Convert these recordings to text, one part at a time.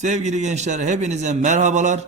Sevgili gençler hepinize merhabalar.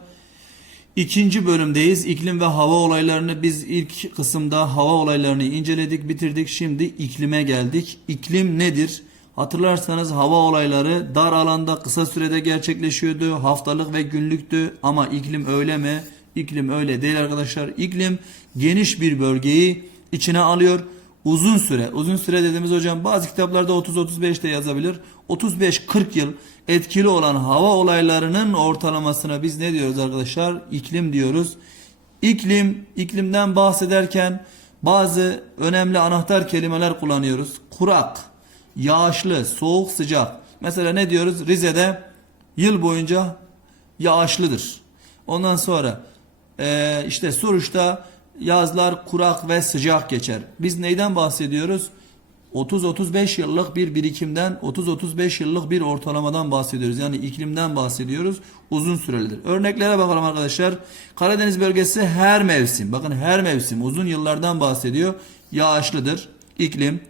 İkinci bölümdeyiz. İklim ve hava olaylarını biz ilk kısımda hava olaylarını inceledik, bitirdik. Şimdi iklime geldik. İklim nedir? Hatırlarsanız hava olayları dar alanda kısa sürede gerçekleşiyordu. Haftalık ve günlüktü ama iklim öyle mi? İklim öyle değil arkadaşlar. İklim geniş bir bölgeyi içine alıyor. Uzun süre, uzun süre dediğimiz hocam bazı kitaplarda 30-35 de yazabilir. 35-40 yıl etkili olan hava olaylarının ortalamasına biz ne diyoruz arkadaşlar? İklim diyoruz. İklim, iklimden bahsederken bazı önemli anahtar kelimeler kullanıyoruz. Kurak, yağışlı, soğuk, sıcak. Mesela ne diyoruz? Rize'de yıl boyunca yağışlıdır. Ondan sonra işte Suruç'ta yazlar kurak ve sıcak geçer. Biz neyden bahsediyoruz? 30-35 yıllık bir birikimden 30-35 yıllık bir ortalamadan bahsediyoruz. Yani iklimden bahsediyoruz. Uzun sürelidir. Örneklere bakalım arkadaşlar. Karadeniz bölgesi her mevsim. Bakın her mevsim uzun yıllardan bahsediyor. Yağışlıdır. İklim.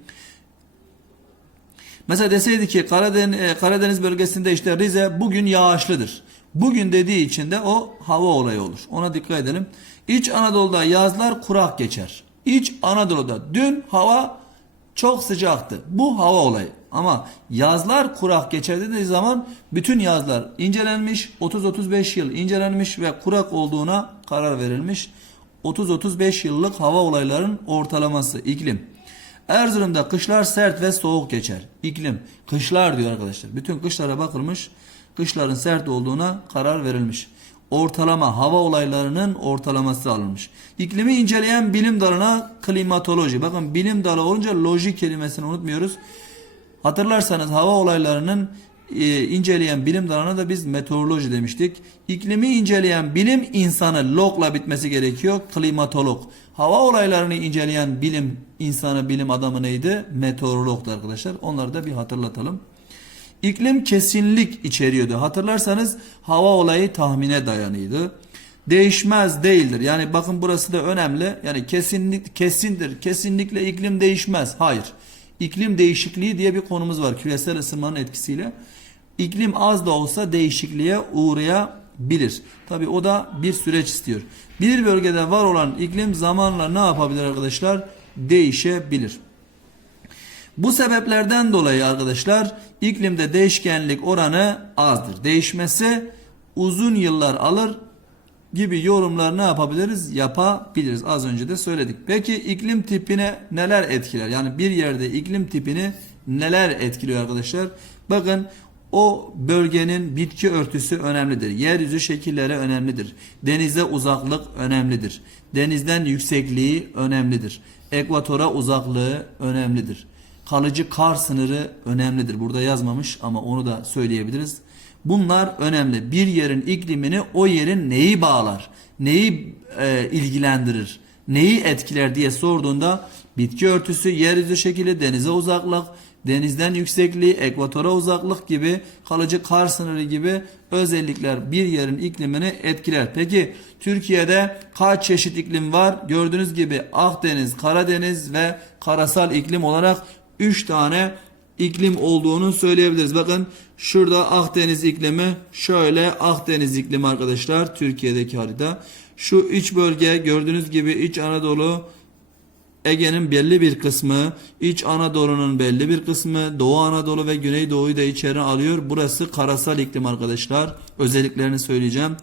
Mesela deseydi ki Karadeniz, e, Karadeniz bölgesinde işte Rize bugün yağışlıdır. Bugün dediği için de o hava olayı olur. Ona dikkat edelim. İç Anadolu'da yazlar kurak geçer. İç Anadolu'da dün hava çok sıcaktı. Bu hava olayı. Ama yazlar kurak geçer dediği zaman bütün yazlar incelenmiş, 30-35 yıl incelenmiş ve kurak olduğuna karar verilmiş. 30-35 yıllık hava olayların ortalaması iklim. Erzurum'da kışlar sert ve soğuk geçer. İklim. Kışlar diyor arkadaşlar. Bütün kışlara bakılmış. Kışların sert olduğuna karar verilmiş. Ortalama hava olaylarının ortalaması alınmış. İklimi inceleyen bilim dalına klimatoloji. Bakın bilim dalı olunca loji kelimesini unutmuyoruz. Hatırlarsanız hava olaylarının e, inceleyen bilim dalına da biz meteoroloji demiştik. İklimi inceleyen bilim insanı logla bitmesi gerekiyor. Klimatolog. Hava olaylarını inceleyen bilim insanı, bilim adamı neydi? Meteorologdu arkadaşlar. Onları da bir hatırlatalım. İklim kesinlik içeriyordu. Hatırlarsanız hava olayı tahmine dayanıydı. Değişmez değildir. Yani bakın burası da önemli. Yani kesinlik kesindir. Kesinlikle iklim değişmez. Hayır. İklim değişikliği diye bir konumuz var küresel ısınmanın etkisiyle. İklim az da olsa değişikliğe uğrayabilir. Tabi o da bir süreç istiyor. Bir bölgede var olan iklim zamanla ne yapabilir arkadaşlar? Değişebilir. Bu sebeplerden dolayı arkadaşlar iklimde değişkenlik oranı azdır. Değişmesi uzun yıllar alır gibi yorumlar ne yapabiliriz? Yapabiliriz. Az önce de söyledik. Peki iklim tipine neler etkiler? Yani bir yerde iklim tipini neler etkiliyor arkadaşlar? Bakın o bölgenin bitki örtüsü önemlidir. Yeryüzü şekilleri önemlidir. Denize uzaklık önemlidir. Denizden yüksekliği önemlidir. Ekvatora uzaklığı önemlidir. Kalıcı kar sınırı önemlidir. Burada yazmamış ama onu da söyleyebiliriz. Bunlar önemli. Bir yerin iklimini o yerin neyi bağlar, neyi e, ilgilendirir, neyi etkiler diye sorduğunda bitki örtüsü, yeryüzü şekli, denize uzaklık, denizden yüksekliği, ekvatora uzaklık gibi kalıcı kar sınırı gibi özellikler bir yerin iklimini etkiler. Peki Türkiye'de kaç çeşit iklim var? Gördüğünüz gibi Akdeniz, Karadeniz ve karasal iklim olarak 3 tane iklim olduğunu söyleyebiliriz. Bakın şurada Akdeniz iklimi şöyle Akdeniz iklimi arkadaşlar Türkiye'deki harita. Şu üç bölge gördüğünüz gibi İç Anadolu Ege'nin belli bir kısmı, İç Anadolu'nun belli bir kısmı, Doğu Anadolu ve Güneydoğu'yu da içeri alıyor. Burası karasal iklim arkadaşlar. Özelliklerini söyleyeceğim.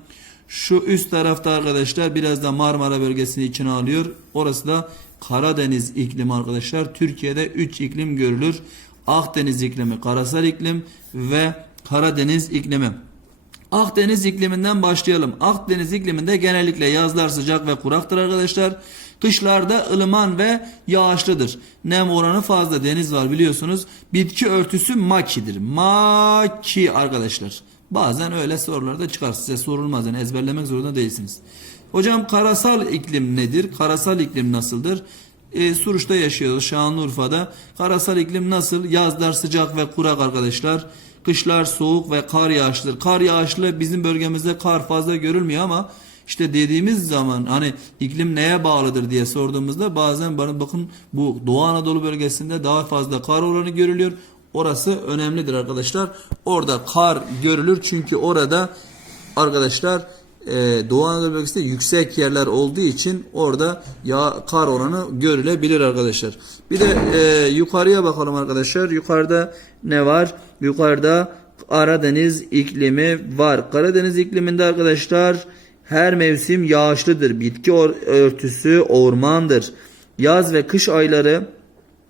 Şu üst tarafta arkadaşlar biraz da Marmara bölgesini içine alıyor. Orası da Karadeniz iklimi arkadaşlar. Türkiye'de 3 iklim görülür. Akdeniz iklimi, karasal iklim ve Karadeniz iklimi. Akdeniz ikliminden başlayalım. Akdeniz ikliminde genellikle yazlar sıcak ve kuraktır arkadaşlar. Kışlarda ılıman ve yağışlıdır. Nem oranı fazla. Deniz var biliyorsunuz. Bitki örtüsü makidir. Maki arkadaşlar. Bazen öyle sorular da çıkar. Size sorulmaz. Yani ezberlemek zorunda değilsiniz. Hocam karasal iklim nedir? Karasal iklim nasıldır? e, Suruç'ta yaşıyoruz Şanlıurfa'da. Karasal iklim nasıl? Yazlar sıcak ve kurak arkadaşlar. Kışlar soğuk ve kar yağışlıdır. Kar yağışlı bizim bölgemizde kar fazla görülmüyor ama işte dediğimiz zaman hani iklim neye bağlıdır diye sorduğumuzda bazen bakın bu Doğu Anadolu bölgesinde daha fazla kar oranı görülüyor. Orası önemlidir arkadaşlar. Orada kar görülür çünkü orada arkadaşlar e, Doğu Anadolu bölgesinde yüksek yerler olduğu için orada ya kar oranı görülebilir arkadaşlar. Bir de e, yukarıya bakalım arkadaşlar. Yukarıda ne var? Yukarıda Karadeniz iklimi var. Karadeniz ikliminde arkadaşlar her mevsim yağışlıdır. Bitki örtüsü ormandır. Yaz ve kış ayları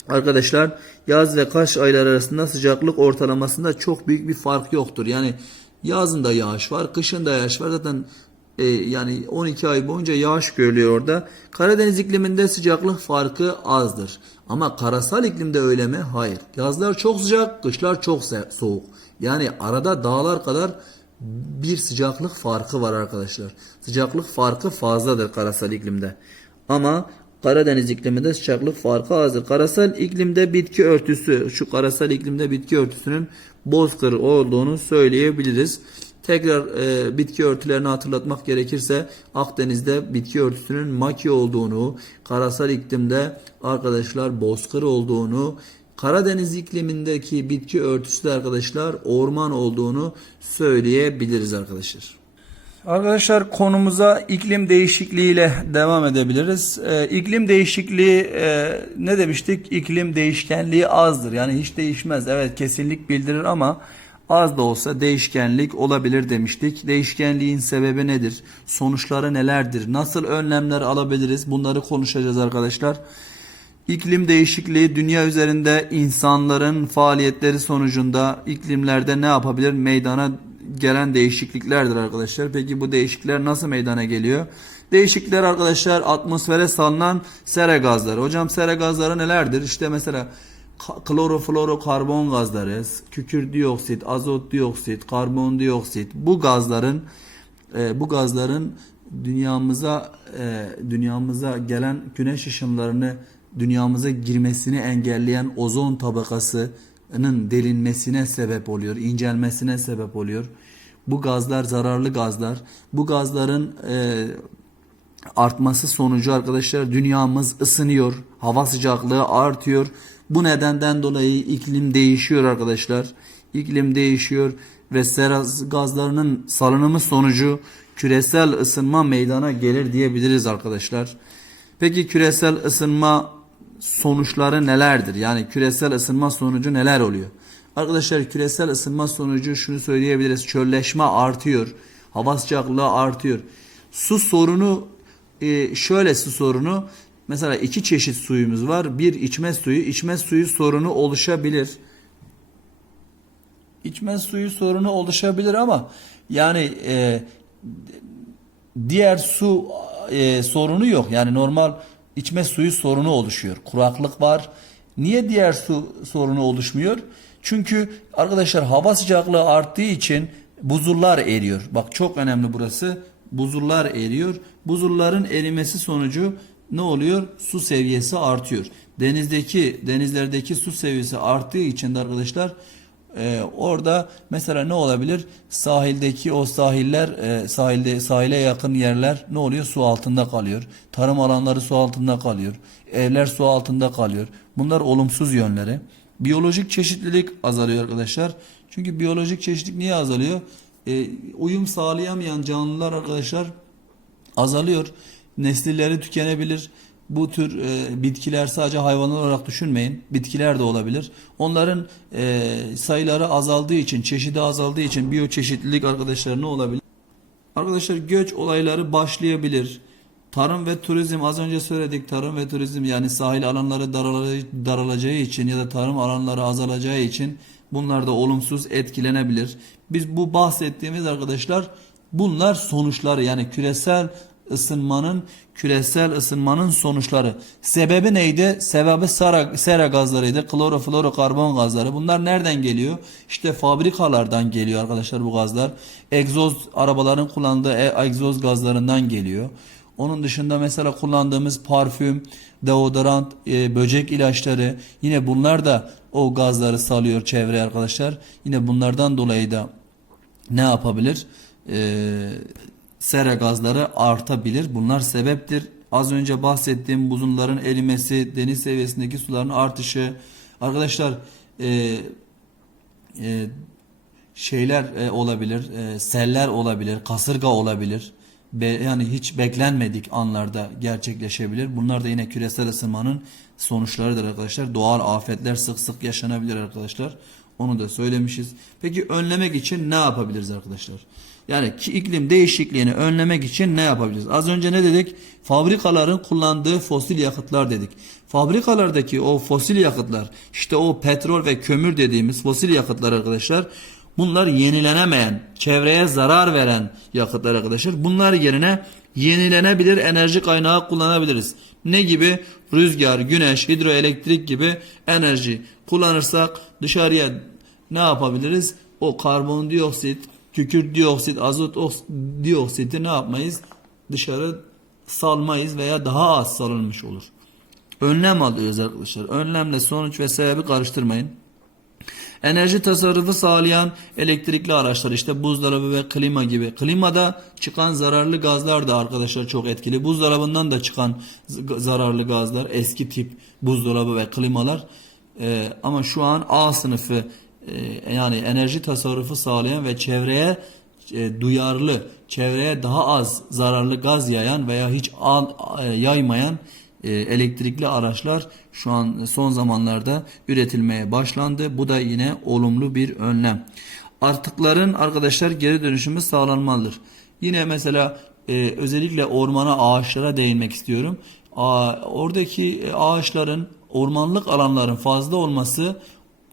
Arkadaşlar yaz ve kış ayları arasında sıcaklık ortalamasında çok büyük bir fark yoktur. Yani yazın da yağış var, kışın da yağış var. Zaten e, yani 12 ay boyunca yağış görülüyor orada. Karadeniz ikliminde sıcaklık farkı azdır. Ama karasal iklimde öyle mi? Hayır. Yazlar çok sıcak, kışlar çok soğuk. Yani arada dağlar kadar bir sıcaklık farkı var arkadaşlar. Sıcaklık farkı fazladır karasal iklimde. Ama Karadeniz ikliminde sıcaklık farkı azdır. Karasal iklimde bitki örtüsü, şu karasal iklimde bitki örtüsünün bozkır olduğunu söyleyebiliriz. Tekrar e, bitki örtülerini hatırlatmak gerekirse Akdeniz'de bitki örtüsünün maki olduğunu, karasal iklimde arkadaşlar bozkır olduğunu, Karadeniz iklimindeki bitki örtüsü de arkadaşlar orman olduğunu söyleyebiliriz arkadaşlar. Arkadaşlar konumuza iklim değişikliğiyle devam edebiliriz. Ee, iklim değişikliği e, ne demiştik? İklim değişkenliği azdır. Yani hiç değişmez. Evet kesinlik bildirir ama az da olsa değişkenlik olabilir demiştik. Değişkenliğin sebebi nedir? Sonuçları nelerdir? Nasıl önlemler alabiliriz? Bunları konuşacağız arkadaşlar. İklim değişikliği dünya üzerinde insanların faaliyetleri sonucunda iklimlerde ne yapabilir? Meydana gelen değişikliklerdir arkadaşlar. Peki bu değişiklikler nasıl meydana geliyor? Değişiklikler arkadaşlar atmosfere salınan sera gazları. Hocam sera gazları nelerdir? İşte mesela ka- kloroflorokarbon gazları, kükür dioksit, azot dioksit, karbondioksit bu gazların e, bu gazların dünyamıza e, dünyamıza gelen güneş ışınlarını dünyamıza girmesini engelleyen ozon tabakasının delinmesine sebep oluyor, incelmesine sebep oluyor. Bu gazlar zararlı gazlar. Bu gazların e, artması sonucu arkadaşlar dünyamız ısınıyor. Hava sıcaklığı artıyor. Bu nedenden dolayı iklim değişiyor arkadaşlar. İklim değişiyor ve sera gazlarının salınımı sonucu küresel ısınma meydana gelir diyebiliriz arkadaşlar. Peki küresel ısınma sonuçları nelerdir? Yani küresel ısınma sonucu neler oluyor? Arkadaşlar küresel ısınma sonucu şunu söyleyebiliriz. Çölleşme artıyor. Hava sıcaklığı artıyor. Su sorunu e, şöyle su sorunu mesela iki çeşit suyumuz var. Bir içme suyu. İçme suyu sorunu oluşabilir. İçme suyu sorunu oluşabilir ama yani e, diğer su e, sorunu yok. Yani normal içme suyu sorunu oluşuyor. Kuraklık var. Niye diğer su sorunu oluşmuyor? Çünkü arkadaşlar hava sıcaklığı arttığı için buzullar eriyor. Bak çok önemli burası. Buzullar eriyor. Buzulların erimesi sonucu ne oluyor? Su seviyesi artıyor. Denizdeki denizlerdeki su seviyesi arttığı için de arkadaşlar ee, orada mesela ne olabilir? Sahildeki o sahiller, e, sahilde sahile yakın yerler ne oluyor? Su altında kalıyor. Tarım alanları su altında kalıyor. Evler su altında kalıyor. Bunlar olumsuz yönleri. Biyolojik çeşitlilik azalıyor arkadaşlar. Çünkü biyolojik çeşitlilik niye azalıyor? Ee, uyum sağlayamayan canlılar arkadaşlar azalıyor. Nesilleri tükenebilir. Bu tür e, bitkiler sadece hayvanlar olarak düşünmeyin. Bitkiler de olabilir. Onların e, sayıları azaldığı için, çeşidi azaldığı için biyoçeşitlilik arkadaşlar ne olabilir? Arkadaşlar göç olayları başlayabilir. Tarım ve turizm az önce söyledik. Tarım ve turizm yani sahil alanları daralacağı, için ya da tarım alanları azalacağı için bunlar da olumsuz etkilenebilir. Biz bu bahsettiğimiz arkadaşlar bunlar sonuçları yani küresel ısınmanın küresel ısınmanın sonuçları. Sebebi neydi? Sebebi sera, sera gazlarıydı. Kloroflorokarbon gazları. Bunlar nereden geliyor? İşte fabrikalardan geliyor arkadaşlar bu gazlar. Egzoz arabaların kullandığı e- egzoz gazlarından geliyor. Onun dışında mesela kullandığımız parfüm, deodorant, e, böcek ilaçları yine bunlar da o gazları salıyor çevreye arkadaşlar. Yine bunlardan dolayı da ne yapabilir? Ee, sera gazları artabilir. Bunlar sebeptir. Az önce bahsettiğim buzulların erimesi, deniz seviyesindeki suların artışı. Arkadaşlar e, e, şeyler e, olabilir, e, seller olabilir, kasırga olabilir. Be, yani hiç beklenmedik anlarda gerçekleşebilir. Bunlar da yine küresel ısınmanın sonuçlarıdır arkadaşlar. Doğal afetler sık sık yaşanabilir arkadaşlar. Onu da söylemişiz. Peki önlemek için ne yapabiliriz arkadaşlar? Yani ki iklim değişikliğini önlemek için ne yapabiliriz? Az önce ne dedik? Fabrikaların kullandığı fosil yakıtlar dedik. Fabrikalardaki o fosil yakıtlar, işte o petrol ve kömür dediğimiz fosil yakıtlar arkadaşlar, bunlar yenilenemeyen, çevreye zarar veren yakıtlar arkadaşlar. Bunlar yerine yenilenebilir enerji kaynağı kullanabiliriz. Ne gibi? Rüzgar, güneş, hidroelektrik gibi enerji kullanırsak dışarıya ne yapabiliriz? O karbondioksit, kükürt dioksit, azot oks- dioksiti ne yapmayız? Dışarı salmayız veya daha az salınmış olur. Önlem alıyoruz arkadaşlar. Önlemle sonuç ve sebebi karıştırmayın. Enerji tasarrufu sağlayan elektrikli araçlar işte buzdolabı ve klima gibi. Klimada çıkan zararlı gazlar da arkadaşlar çok etkili. Buzdolabından da çıkan zararlı gazlar eski tip buzdolabı ve klimalar. Ee, ama şu an A sınıfı e, yani enerji tasarrufu sağlayan ve çevreye e, duyarlı, çevreye daha az zararlı gaz yayan veya hiç al, e, yaymayan elektrikli araçlar şu an son zamanlarda üretilmeye başlandı. Bu da yine olumlu bir önlem. Artıkların arkadaşlar geri dönüşümü sağlanmalıdır. Yine mesela e, özellikle ormana ağaçlara değinmek istiyorum. A, oradaki e, ağaçların ormanlık alanların fazla olması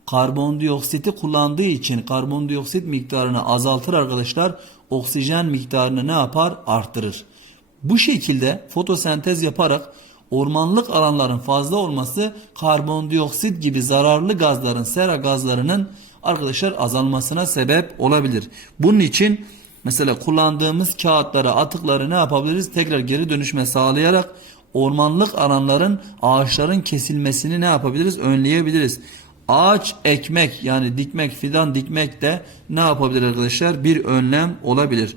karbondioksiti kullandığı için karbondioksit miktarını azaltır arkadaşlar. Oksijen miktarını ne yapar? Arttırır. Bu şekilde fotosentez yaparak ormanlık alanların fazla olması karbondioksit gibi zararlı gazların, sera gazlarının arkadaşlar azalmasına sebep olabilir. Bunun için mesela kullandığımız kağıtları, atıkları ne yapabiliriz? Tekrar geri dönüşme sağlayarak ormanlık alanların, ağaçların kesilmesini ne yapabiliriz? Önleyebiliriz. Ağaç ekmek yani dikmek, fidan dikmek de ne yapabilir arkadaşlar? Bir önlem olabilir.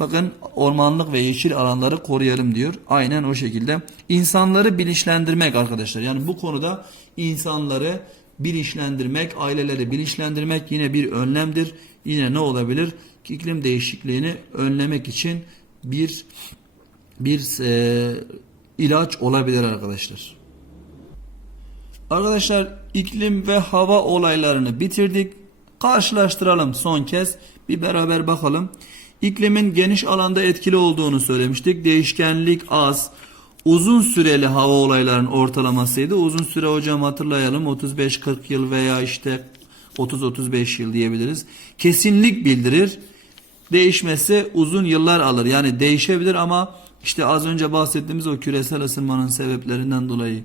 Bakın ormanlık ve yeşil alanları koruyalım diyor. Aynen o şekilde. İnsanları bilinçlendirmek arkadaşlar. Yani bu konuda insanları bilinçlendirmek, aileleri bilinçlendirmek yine bir önlemdir. Yine ne olabilir? İklim değişikliğini önlemek için bir bir e, ilaç olabilir arkadaşlar. Arkadaşlar iklim ve hava olaylarını bitirdik. Karşılaştıralım son kez. Bir beraber bakalım. İklimin geniş alanda etkili olduğunu söylemiştik. Değişkenlik az. Uzun süreli hava olaylarının ortalamasıydı. Uzun süre hocam hatırlayalım 35-40 yıl veya işte 30-35 yıl diyebiliriz. Kesinlik bildirir. Değişmesi uzun yıllar alır. Yani değişebilir ama işte az önce bahsettiğimiz o küresel ısınmanın sebeplerinden dolayı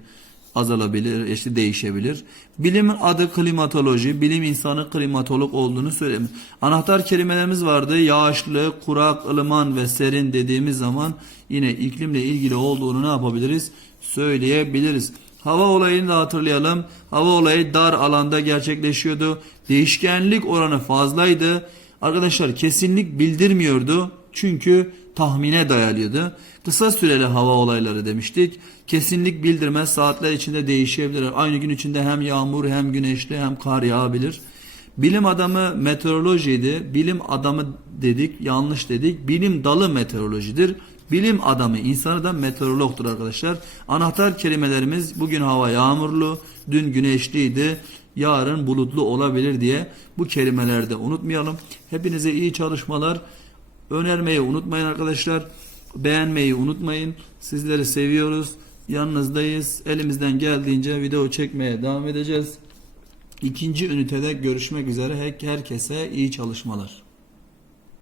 azalabilir, işte değişebilir. Bilimin adı klimatoloji, bilim insanı klimatolog olduğunu söylemiş. Anahtar kelimelerimiz vardı. Yağışlı, kurak, ılıman ve serin dediğimiz zaman yine iklimle ilgili olduğunu ne yapabiliriz? Söyleyebiliriz. Hava olayını da hatırlayalım. Hava olayı dar alanda gerçekleşiyordu. Değişkenlik oranı fazlaydı. Arkadaşlar kesinlik bildirmiyordu. Çünkü tahmine dayalıyordu. Kısa süreli hava olayları demiştik. Kesinlik bildirmez saatler içinde değişebilir. Aynı gün içinde hem yağmur hem güneşli hem kar yağabilir. Bilim adamı meteorolojiydi. Bilim adamı dedik yanlış dedik. Bilim dalı meteorolojidir. Bilim adamı insanı da meteorologtur arkadaşlar. Anahtar kelimelerimiz bugün hava yağmurlu, dün güneşliydi, yarın bulutlu olabilir diye bu kelimelerde unutmayalım. Hepinize iyi çalışmalar. Önermeyi unutmayın arkadaşlar. Beğenmeyi unutmayın. Sizleri seviyoruz. Yanınızdayız. Elimizden geldiğince video çekmeye devam edeceğiz. İkinci ünitede görüşmek üzere. Herkese iyi çalışmalar.